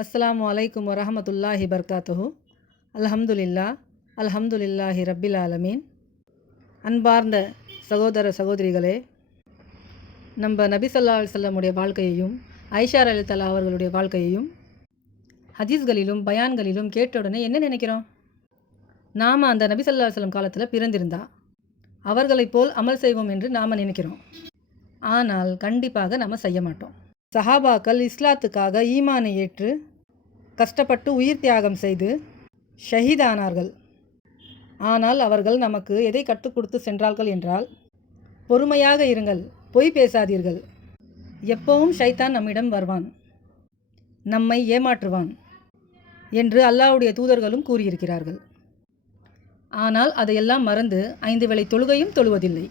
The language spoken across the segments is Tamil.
அஸ்ஸலாமு அலைக்கும் வரஹமத்துல்லாஹி பர்காத்துஹு. அல்ஹம்துலில்லாஹி ரப்பில் ஆலமீன். அன்பார்ந்த சகோதர சகோதரிகளே, நம்ம நபி ஸல்லல்லாஹு அலைஹி வஸல்லமுடைய வாழ்க்கையையும் ஆயிஷா ரலியல்லாஹு அவர்களுடைய வாழ்க்கையையும் ஹதீஸ்களிலும் பயான்களிலும் கேட்ட உடனே என்ன நினைக்கிறோம்? நாம் அந்த நபி ஸல்லல்லாஹு அலைஹி வஸல்லம் காலத்தில் பிறந்திருந்தா அவர்களைப் போல் அமல் செய்வோம் என்று நாம் நினைக்கிறோம். ஆனால் கண்டிப்பாக நம்ம செய்ய மாட்டோம். சஹாபாக்கள் இஸ்லாத்துக்காக ஈமானை ஏற்று கஷ்டப்பட்டு உயிர் தியாகம் செய்து ஷஹீதானார்கள். ஆனால் அவர்கள் நமக்கு எதை கற்றுக் கொடுத்து சென்றார்கள் என்றால், பொறுமையாக இருங்கள், பொய் பேசாதீர்கள், எப்பவும் ஷைத்தான் நம்மிடம் வருவான், நம்மை ஏமாற்றுவான் என்று அல்லாஹ்வுடைய தூதர்களும் கூறியிருக்கிறார்கள். ஆனால் அதையெல்லாம் மறந்து 5 வேளை தொழுகையும் தொழுவதில்லை,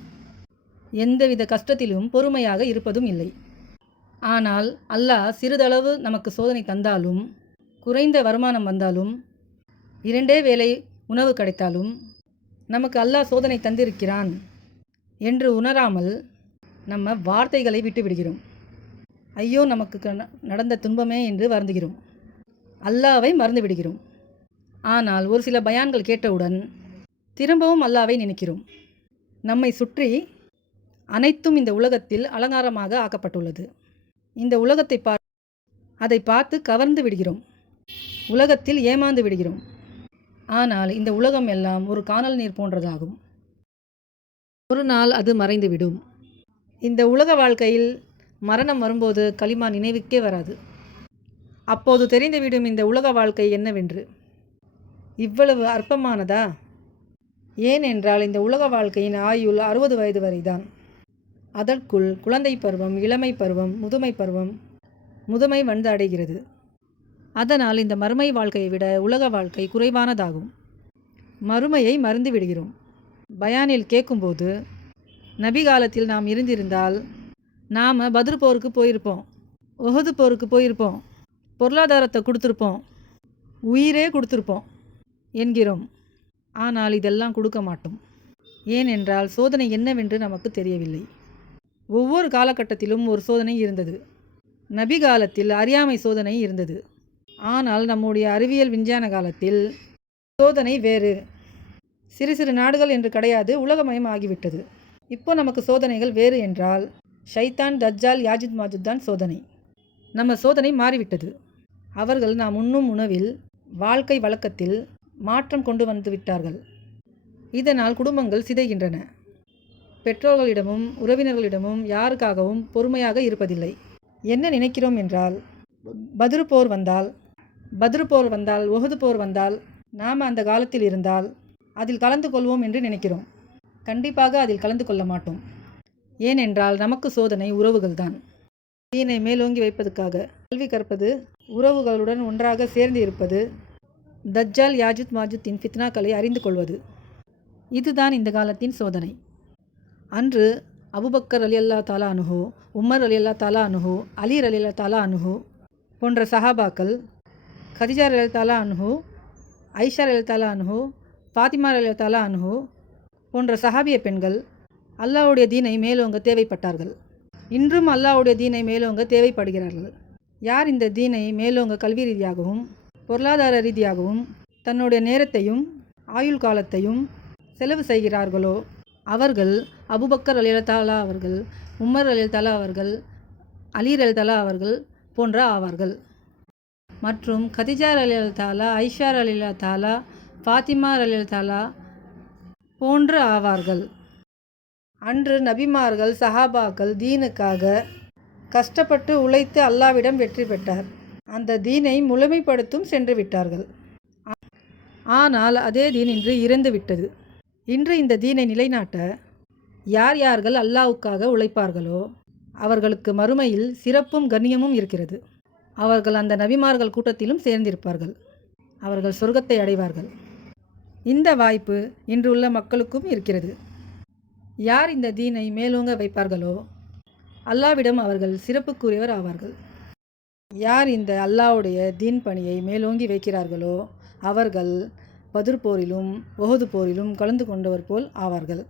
எந்தவித கஷ்டத்திலும் பொறுமையாக இருப்பதும் இல்லை. ஆனால் அல்லாஹ் சிறிதளவு நமக்கு சோதனை தந்தாலும், குறைந்த வருமானம் வந்தாலும், 2 வேளை உணவு கிடைத்தாலும் நமக்கு அல்லாஹ் சோதனை தந்திருக்கிறான் என்று உணராமல் நம்ம வார்த்தைகளை விட்டு விடுகிறோம். ஐயோ நமக்கு நடந்த துன்பமே என்று வருந்துகிறோம், அல்லாஹ்வை மறந்து விடுகிறோம். ஆனால் ஒரு சில பயான்கள் கேட்டவுடன் திரும்பவும் அல்லாஹ்வை நினைக்கிறோம். நம்மை சுற்றி அனைத்தும் இந்த உலகத்தில் அலங்காரமாக ஆக்கப்பட்டுள்ளது. இந்த உலகத்தை அதை பார்த்து கவர்ந்து விடுகிறோம், உலகத்தில் ஏமாந்து விடுகிறோம். ஆனால் இந்த உலகம் எல்லாம் ஒரு கானல் நீர் போன்றதாகும். ஒரு நாள் அது மறைந்துவிடும். இந்த உலக வாழ்க்கையில் மரணம் வரும்போது கலிமா நினைவுக்கே வராது. அப்போது தெரிந்துவிடும் இந்த உலக வாழ்க்கை என்னவென்று. இவ்வளவு அற்பமானதா? ஏனென்றால் இந்த உலக வாழ்க்கையின் ஆயுள் 60 வயது வரைதான். அதற்குள் குழந்தை பருவம், இளமை பருவம், முதுமை பருவம், முதுமை வந்து அடைகிறது. அதனால் இந்த மறுமை வாழ்க்கையை விட உலக வாழ்க்கை குறைவானதாகும். மறுமையை மறந்து விடுகிறோம். பயானில் கேட்கும்போது, நபி காலத்தில் நாம் இருந்திருந்தால் நாம் பத்ர் போருக்கு போயிருப்போம், உஹது போருக்கு போயிருப்போம், பொருளாதாரத்தை கொடுத்துருப்போம், உயிரே கொடுத்துருப்போம் என்கிறோம். ஆனால் இதெல்லாம் கொடுக்க மாட்டோம். ஏனென்றால் சோதனை என்னவென்று நமக்கு தெரியவில்லை. ஒவ்வொரு காலகட்டத்திலும் ஒரு சோதனை இருந்தது. நபி காலத்தில் அறியாமை சோதனை இருந்தது. ஆனால் நம்முடைய அறிவியல் விஞ்ஞான காலத்தில் சோதனை வேறு. சிறு சிறு நாடுகள் என்று கிடையாது, உலகமயம் ஆகிவிட்டது. இப்போ நமக்கு சோதனைகள் வேறு என்றால் ஷைத்தான், தஜ்ஜால், யாஜுஜ் மாஜுஜ் தான் சோதனை. நம்ம சோதனை மாறிவிட்டது. அவர்கள் நாம் உண்ணும் உணவில், வாழ்க்கை வழக்கத்தில் மாற்றம் கொண்டு வந்து விட்டார்கள். இதனால் குடும்பங்கள் சிதைகின்றன. பெற்றோர்களிடமும் உறவினர்களிடமும் யாருக்காகவும் பொறுமையாக இருப்பதில்லை. என்ன நினைக்கிறோம் என்றால், பத்ர் போர் வந்தால், உஹது போர் வந்தால், நாம் அந்த காலத்தில் இருந்தால் அதில் கலந்து கொள்வோம் என்று நினைக்கிறோம். கண்டிப்பாக அதில் கலந்து கொள்ள மாட்டோம். ஏனென்றால் நமக்கு சோதனை உறவுகள் தான். தீனை மேலோங்கி வைப்பதற்காக கல்வி கற்பது, உறவுகளுடன் ஒன்றாக சேர்ந்து இருப்பது, தஜ்ஜால், யாஜுஜ் மாஜுஜின் ஃபித்னாக்களை அறிந்து கொள்வது, இதுதான் இந்த காலத்தின் சோதனை. அன்று அபூபக்கர் ரலியல்லாஹு தஆலா அன்ஹு, உமர் ரலியல்லாஹு தஆலா அன்ஹு, அலி ரலியல்லாஹு தஆலா அன்ஹு போன்ற சஹாபாக்கள், கதீஜா ரலியல்லாஹு தஆலா அன்ஹு, ஆயிஷா ரலியல்லாஹு தஆலா அன்ஹு, ஃபாத்திமா ரலியல்லாஹு தஆலா அன்ஹு போன்ற சஹாபிய பெண்கள் அல்லாஹ்வுடைய தீனை மேலோங்க தேவைப்பட்டார்கள். இன்றும் அல்லாஹ்வுடைய தீனை மேலோங்க தேவைப்படுகிறார்கள். யார் இந்த தீனை மேலோங்க கல்வி ரீதியாகவும் பொருளாதார ரீதியாகவும் தன்னுடைய நேரத்தையும் ஆயுள் காலத்தையும் செலவு செய்கிறார்களோ அவர்கள் அபூபக்கர் ரலியல்லாஹு தஆலா அவர்கள், உமர் ரலியல்லாஹு தஆலா அவர்கள், அலி ரலியல்லாஹு தஆலா அவர்கள் போன்ற ஆவார்கள். மற்றும் கதீஜா ரலியல்லாஹு தஆலா, ஆயிஷா ரலியல்லாஹு தஆலா, ஃபாத்திமா ரலியல்லாஹு தஆலா போன்ற ஆவார்கள். அன்று நபிமார்கள், சஹாபாக்கள் தீனுக்காக கஷ்டப்பட்டு உழைத்து அல்லாஹ்விடம் வெற்றி பெற்றார். அந்த தீனை முழுமைப்படுத்தும் சென்று விட்டார்கள். ஆனால் அதே தீன் இன்று இறந்து விட்டது. இன்று இந்த தீனை நிலைநாட்ட யார் யார்கள் அல்லாஹ்வுக்காக உழைப்பார்களோ அவர்களுக்கு மறுமையில் சிறப்பும் கண்ணியமும் இருக்கிறது. அவர்கள் அந்த நபிமார்கள் கூட்டத்திலும் சேர்ந்திருப்பார்கள். அவர்கள் சொர்க்கத்தை அடைவார்கள். இந்த வாய்ப்பு இன்றுள்ள மக்களுக்கும் இருக்கிறது. யார் இந்த தீனை மேலோங்க வைப்பார்களோ அல்லாஹ்விடம் அவர்கள் சிறப்புக்குரியவர் ஆவார்கள். யார் இந்த அல்லாஹ்வுடைய தீன் பணியை மேலோங்கி வைக்கிறார்களோ அவர்கள் பத்ர் போரிலும் உஹது போரிலும் கலந்து கொண்டவர் போல் ஆவார்கள்.